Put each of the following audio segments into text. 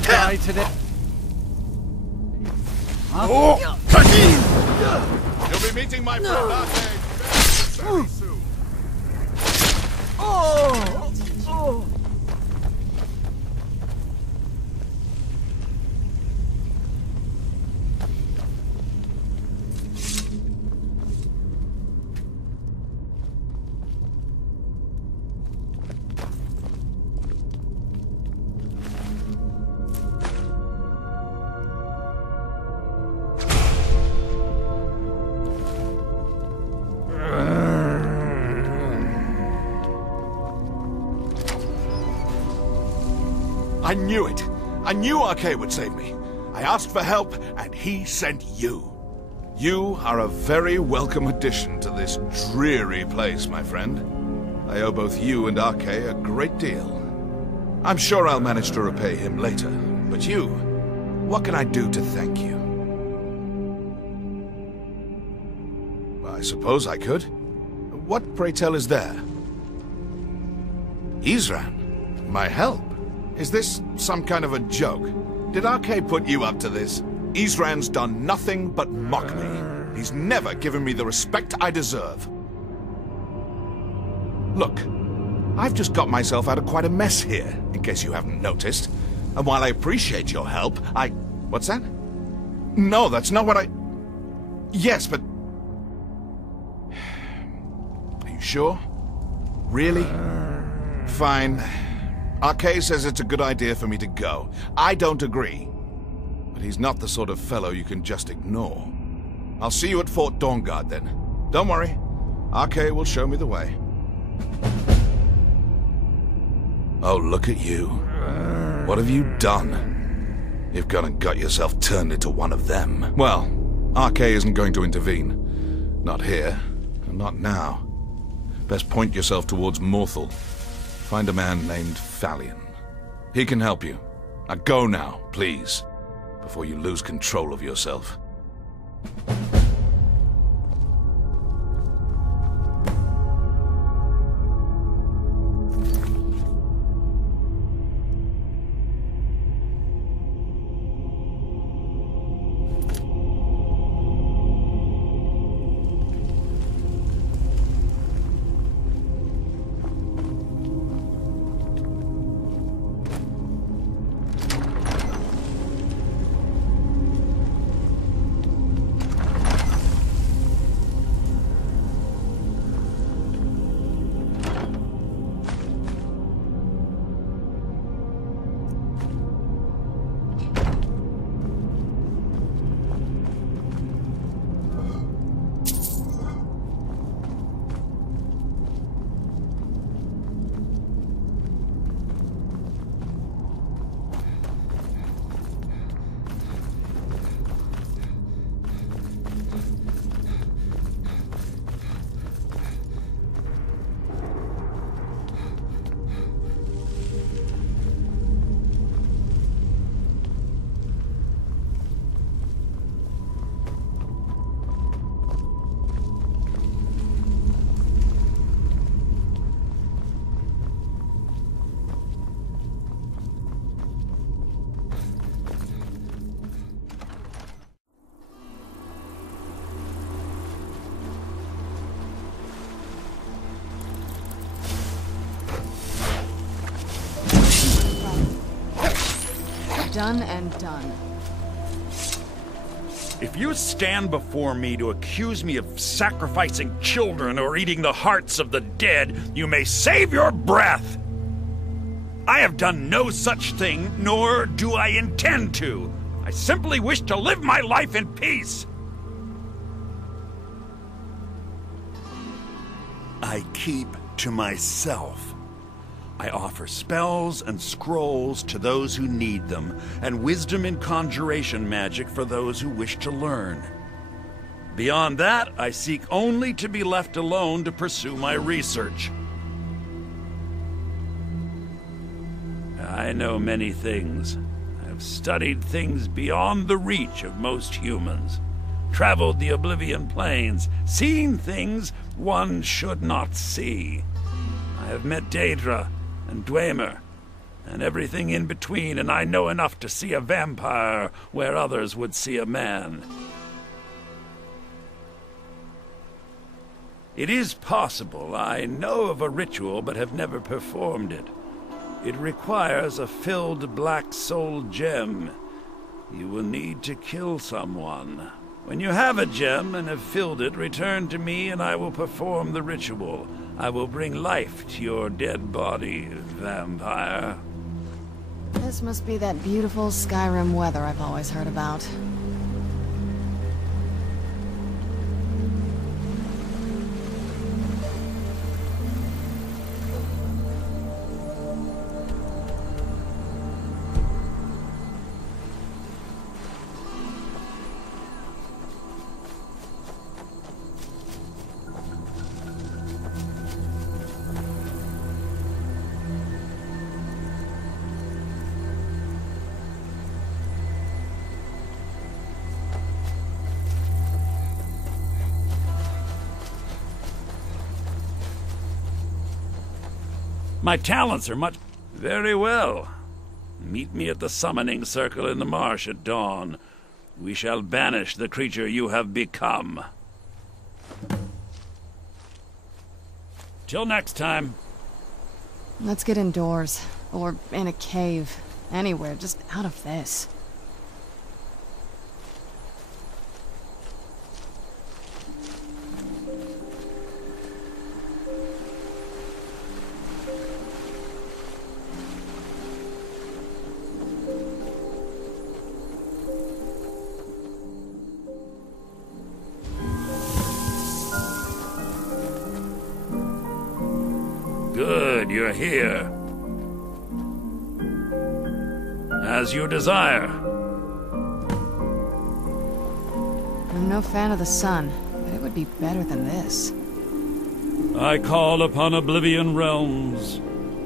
gonna die today. Huh? Oh. You'll be meeting my friend Arcade very soon. Oh! Oh! I knew it. I knew Arcade would save me. I asked for help, and he sent you. You are a very welcome addition to this dreary place, my friend. I owe both you and Arcade a great deal. I'm sure I'll manage to repay him later. But you, what can I do to thank you? Well, I suppose I could. What, pray tell, is there? Isran, my help? Is this some kind of a joke? Did Arcade put you up to this? Isran's done nothing but mock me. He's never given me the respect I deserve. Look, I've just got myself out of quite a mess here, in case you haven't noticed. And while I appreciate your help, What's that? No, that's not what I... Yes, but... Are you sure? Really? Fine. Arcade says it's a good idea for me to go. I don't agree. But he's not the sort of fellow you can just ignore. I'll see you at Fort Dawnguard then. Don't worry. Arcade will show me the way. Oh, look at you. What have you done? You've gone and got yourself turned into one of them. Well, Arcade isn't going to intervene. Not here, and not now. Best point yourself towards Morthal. Find a man named Fallion. He can help you. Now go now, please, before you lose control of yourself. Done and done. If you stand before me to accuse me of sacrificing children or eating the hearts of the dead, you may save your breath! I have done no such thing, nor do I intend to. I simply wish to live my life in peace. I keep to myself. I offer spells and scrolls to those who need them, and wisdom in conjuration magic for those who wish to learn. Beyond that, I seek only to be left alone to pursue my research. I know many things. I've studied things beyond the reach of most humans, traveled the Oblivion Plains, seen things one should not see. I have met Daedra and Dwemer, and everything in between, and I know enough to see a vampire where others would see a man. It is possible. I know of a ritual, but have never performed it. It requires a filled black soul gem. You will need to kill someone. When you have a gem and have filled it, return to me and I will perform the ritual. I will bring life to your dead body, vampire. This must be that beautiful Skyrim weather I've always heard about. My talents are much... Very well. Meet me at the summoning circle in the marsh at dawn. We shall banish the creature you have become. Till next time. Let's get indoors. Or in a cave. Anywhere, just out of this. Good, you're here. As you desire. I'm no fan of the sun, but it would be better than this. I call upon Oblivion Realms,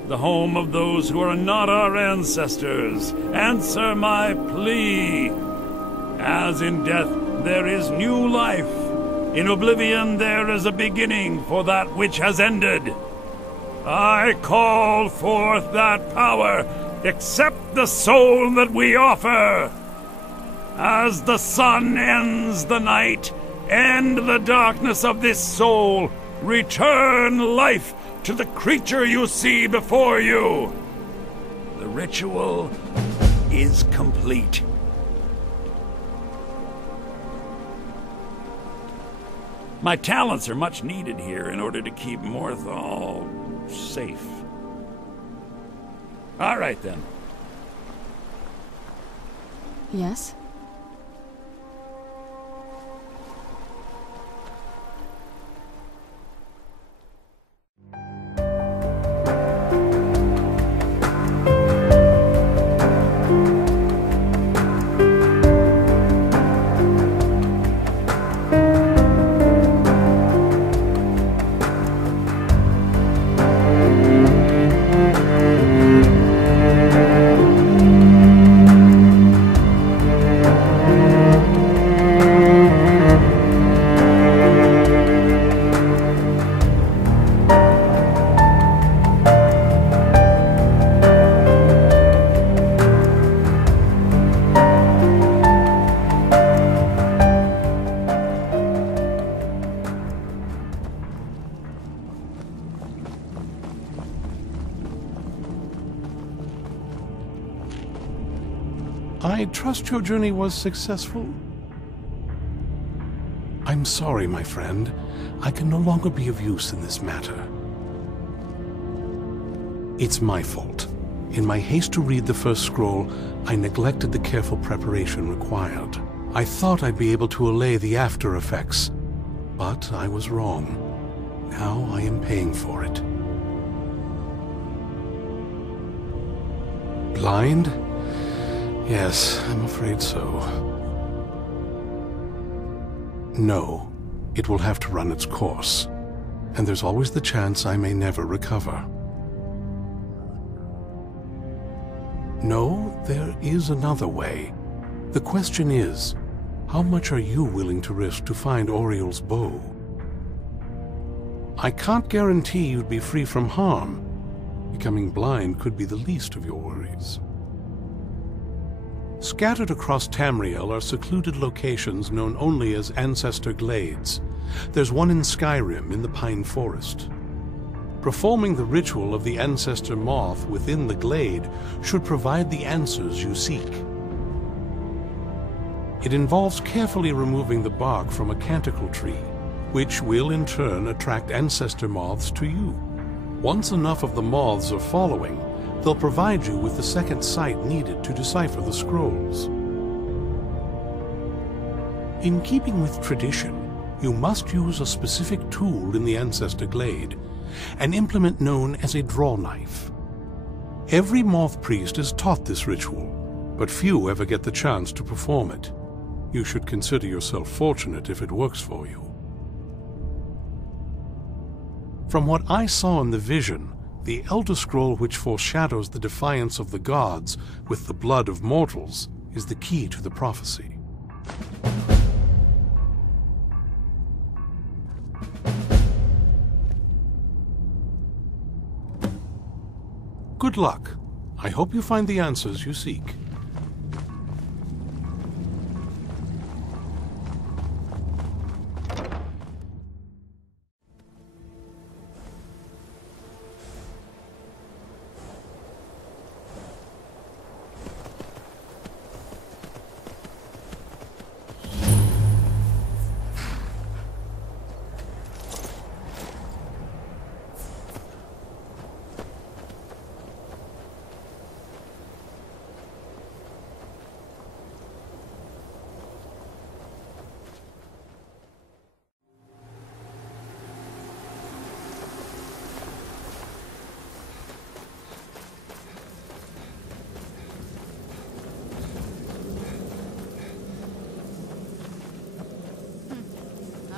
the home of those who are not our ancestors. Answer my plea. As in death there is new life, in Oblivion there is a beginning for that which has ended. I call forth that power. Accept the soul that we offer. As the sun ends the night, end the darkness of this soul. Return life to the creature you see before you. The ritual is complete. My talents are much needed here in order to keep Morthal safe. All right, then. Yes? I trust your journey was successful? I'm sorry, my friend. I can no longer be of use in this matter. It's my fault. In my haste to read the first scroll, I neglected the careful preparation required. I thought I'd be able to allay the after effects, but I was wrong. Now I am paying for it. Blind? Yes, I'm afraid so. No, it will have to run its course, and there's always the chance I may never recover. No, there is another way. The question is, how much are you willing to risk to find Auriel's bow? I can't guarantee you'd be free from harm, Becoming blind could be the least of your worries. Scattered across Tamriel are secluded locations known only as Ancestor Glades. There's one in Skyrim in the Pine Forest. Performing the ritual of the Ancestor Moth within the glade should provide the answers you seek. It involves carefully removing the bark from a canticle tree, which will in turn attract Ancestor Moths to you. Once enough of the moths are following, they'll provide you with the second sight needed to decipher the scrolls. In keeping with tradition, you must use a specific tool in the Ancestor Glade, an implement known as a draw knife. Every moth priest is taught this ritual, but few ever get the chance to perform it. You should consider yourself fortunate if it works for you. From what I saw in the vision, the Elder Scroll which foreshadows the defiance of the gods with the blood of mortals is the key to the prophecy. Good luck. I hope you find the answers you seek.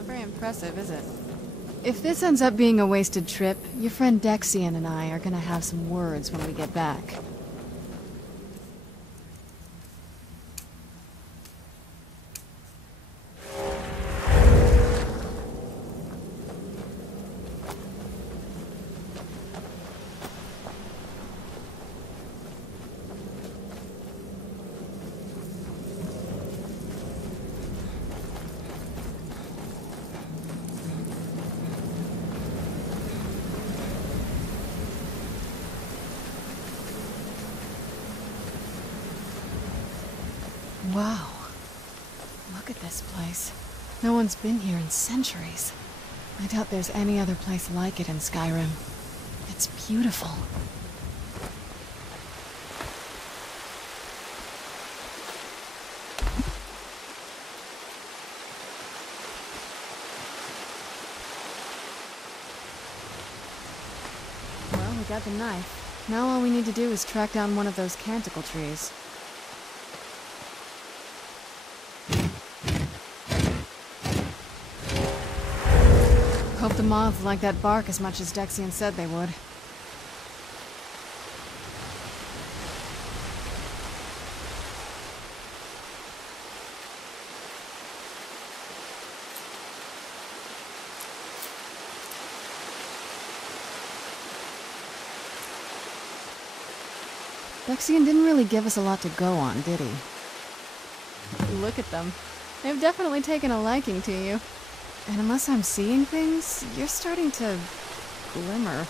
Very impressive, is it? If this ends up being a wasted trip, your friend Dexian and I are gonna have some words when we get back. Wow. Look at this place. No one's been here in centuries. I doubt there's any other place like it in Skyrim. It's beautiful. Well, we got the knife. Now all we need to do is track down one of those canticle trees. Hope the moths like that bark as much as Dexian said they would. Dexian didn't really give us a lot to go on, did he? Look at them. They've definitely taken a liking to you. And unless I'm seeing things, you're starting to glimmer.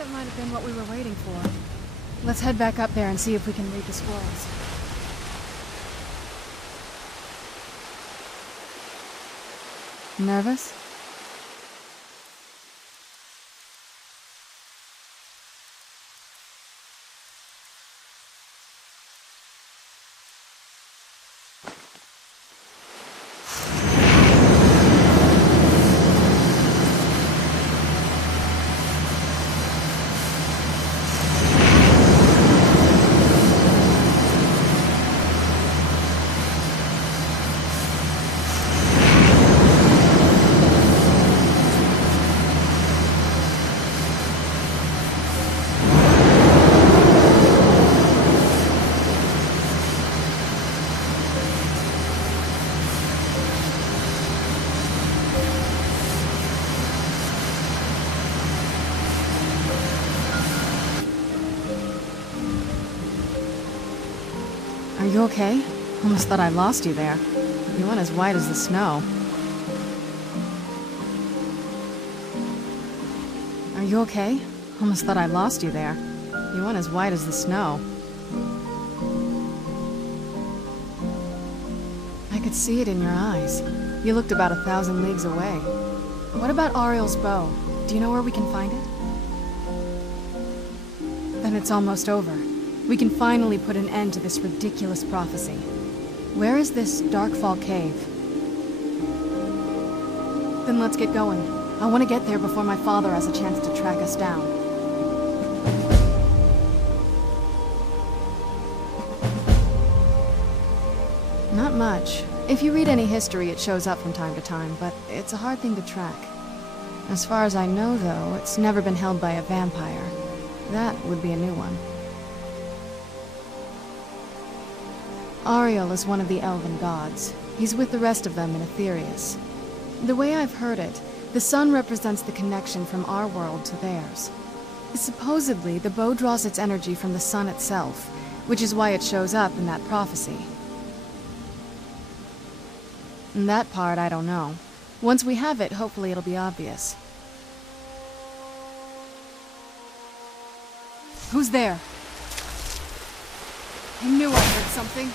that might have been what we were waiting for. Let's head back up there and see if we can read the scrolls. Nervous? Are you okay? Almost thought I lost you there. You went as white as the snow. Are you okay? Almost thought I lost you there. You went as white as the snow. I could see it in your eyes. You looked about 1,000 leagues away. What about Auriel's bow? Do you know where we can find it? Then it's almost over. We can finally put an end to this ridiculous prophecy. Where is this Darkfall cave? Then let's get going. I want to get there before my father has a chance to track us down. Not much. If you read any history, it shows up from time to time, but it's a hard thing to track. As far as I know, though, it's never been held by a vampire. That would be a new one. Auriel is one of the elven gods. He's with the rest of them in Aetherius. The way I've heard it, the sun represents the connection from our world to theirs. Supposedly, the bow draws its energy from the sun itself, which is why it shows up in that prophecy. And that part, I don't know. Once we have it, hopefully it'll be obvious. Who's there? I knew I heard something.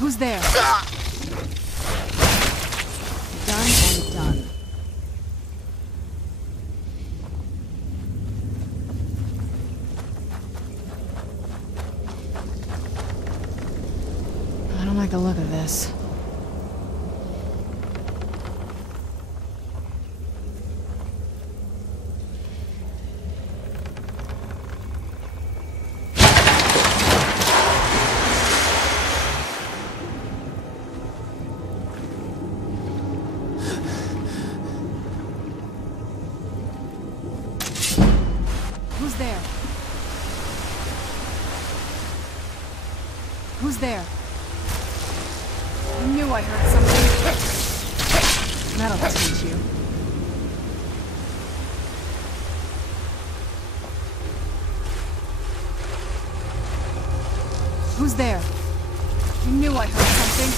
Who's there? Done and done. I don't like the look of this. Who's there? Who's there? I knew I heard something. That'll teach you. Who's there? I knew I heard something.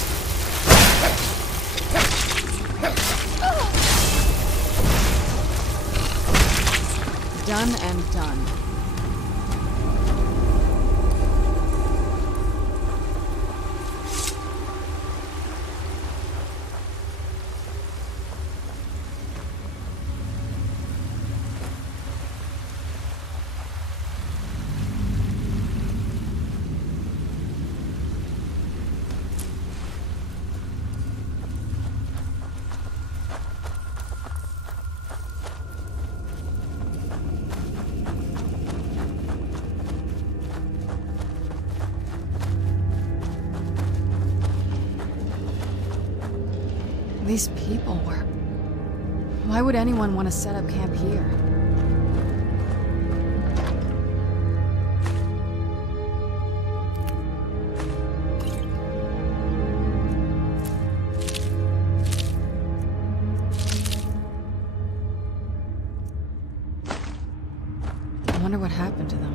Done and done. These people were... Why would anyone want to set up camp here? I wonder what happened to them.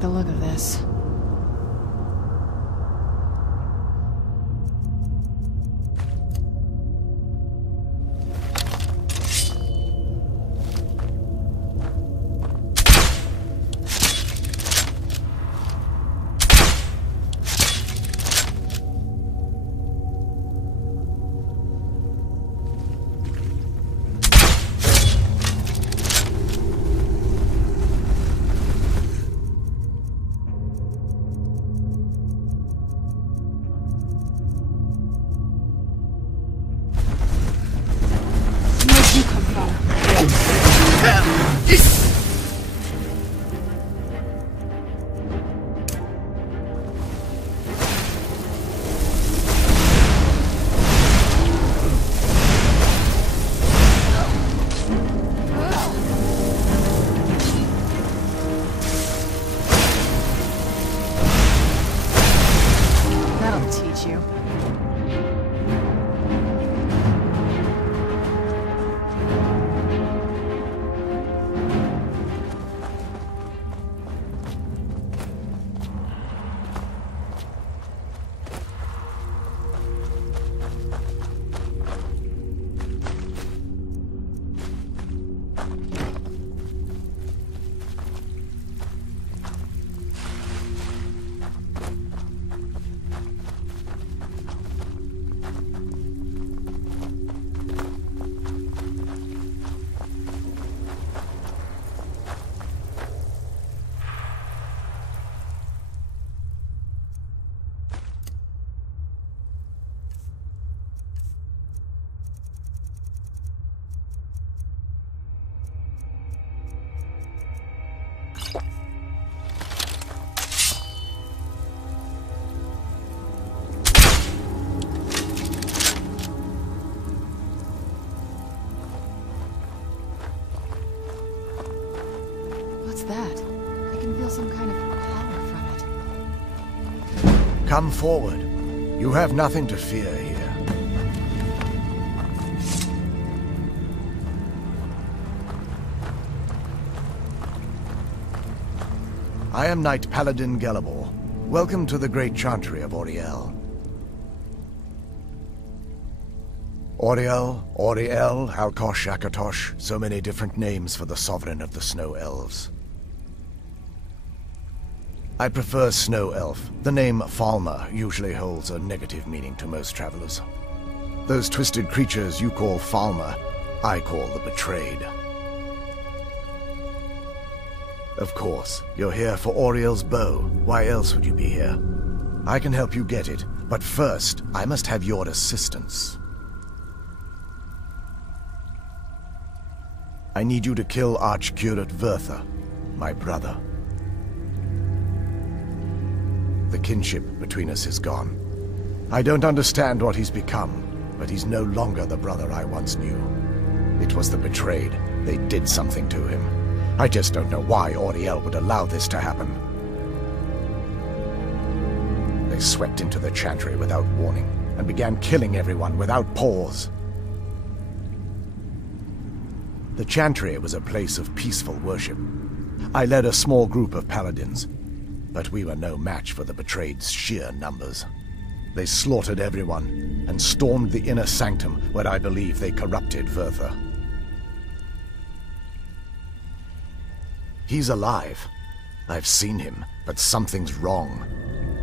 The look of this. that? I can feel some kind of power from it. Come forward. You have nothing to fear here. I am Knight Paladin Gelabor. Welcome to the Great Chantry of Auriel. Auriel, Alkosh, Akatosh, so many different names for the sovereign of the Snow Elves. I prefer Snow Elf. The name Falmer usually holds a negative meaning to most travelers. Those twisted creatures you call Falmer, I call the Betrayed. Of course, you're here for Auriel's bow. Why else would you be here? I can help you get it, but first, I must have your assistance. I need you to kill Archcurate Vertha, my brother. The kinship between us is gone. I don't understand what he's become, but he's no longer the brother I once knew. It was the Betrayed. They did something to him. I just don't know why Auriel would allow this to happen. They swept into the Chantry without warning, and began killing everyone without pause. The Chantry was a place of peaceful worship. I led a small group of paladins, but we were no match for the Betrayed's sheer numbers. They slaughtered everyone, and stormed the inner sanctum where I believe they corrupted Vertha. He's alive. I've seen him, but something's wrong.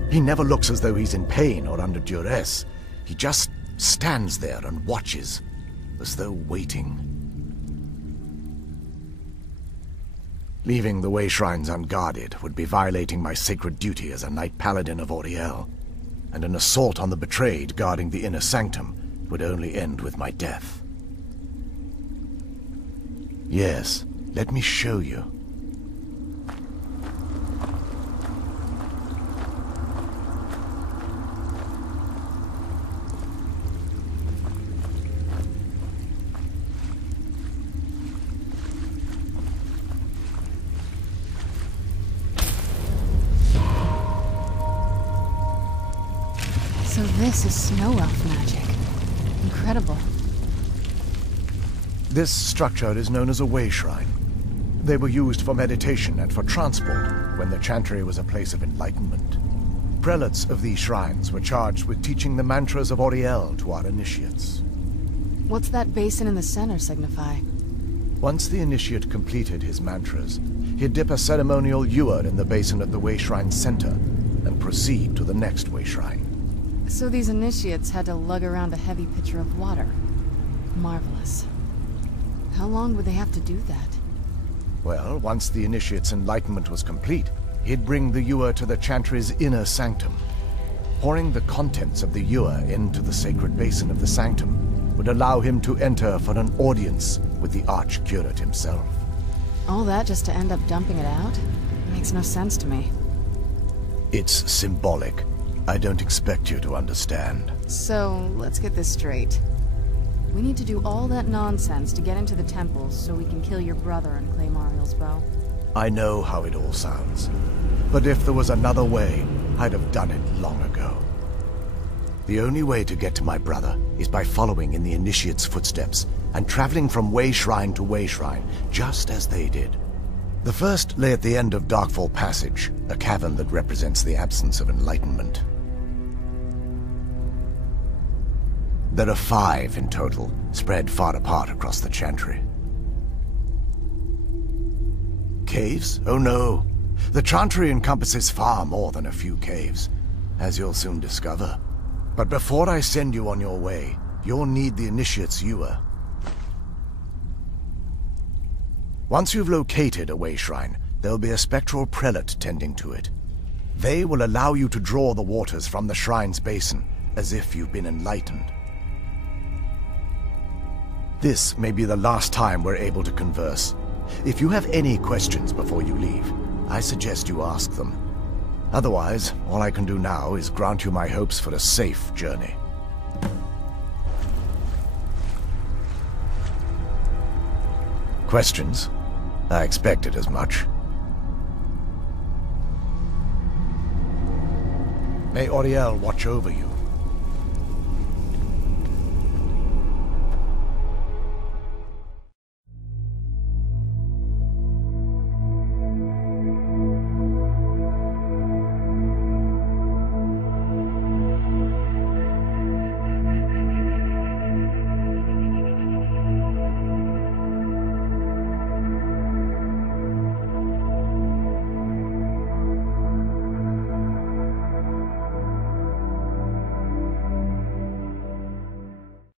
He never looks as though he's in pain or under duress. He just stands there and watches, as though waiting. Leaving the way shrines unguarded would be violating my sacred duty as a Knight Paladin of Auriel, and an assault on the Betrayed guarding the inner sanctum would only end with my death. Yes, let me show you. So this is Snow Elf magic. Incredible. This structure is known as a way shrine. They were used for meditation and for transport when the Chantry was a place of enlightenment. Prelates of these shrines were charged with teaching the mantras of Auriel to our initiates. What's that basin in the center signify? Once the initiate completed his mantras, he'd dip a ceremonial ewer in the basin at the way shrine's center and proceed to the next way shrine. So these initiates had to lug around a heavy pitcher of water. Marvelous. How long would they have to do that? Well, once the initiate's enlightenment was complete, he'd bring the ewer to the Chantry's inner sanctum. Pouring the contents of the ewer into the sacred basin of the sanctum would allow him to enter for an audience with the Archcurate himself. All that just to end up dumping it out? Makes no sense to me. It's symbolic. I don't expect you to understand. So, let's get this straight. We need to do all that nonsense to get into the temples so we can kill your brother and claim Auriel's bow. I know how it all sounds. But if there was another way, I'd have done it long ago. The only way to get to my brother is by following in the initiate's footsteps and traveling from way shrine to way shrine, just as they did. The first lay at the end of Darkfall Passage, a cavern that represents the absence of enlightenment. There are 5 in total, spread far apart across the Chantry. Caves? Oh no. The Chantry encompasses far more than a few caves, as you'll soon discover. But before I send you on your way, you'll need the initiate's ewer. Once you've located a way shrine, there'll be a spectral prelate tending to it. They will allow you to draw the waters from the shrine's basin, as if you've been enlightened. This may be the last time we're able to converse. If you have any questions before you leave, I suggest you ask them. Otherwise, all I can do now is grant you my hopes for a safe journey. Questions? I expected as much. May Auriel watch over you.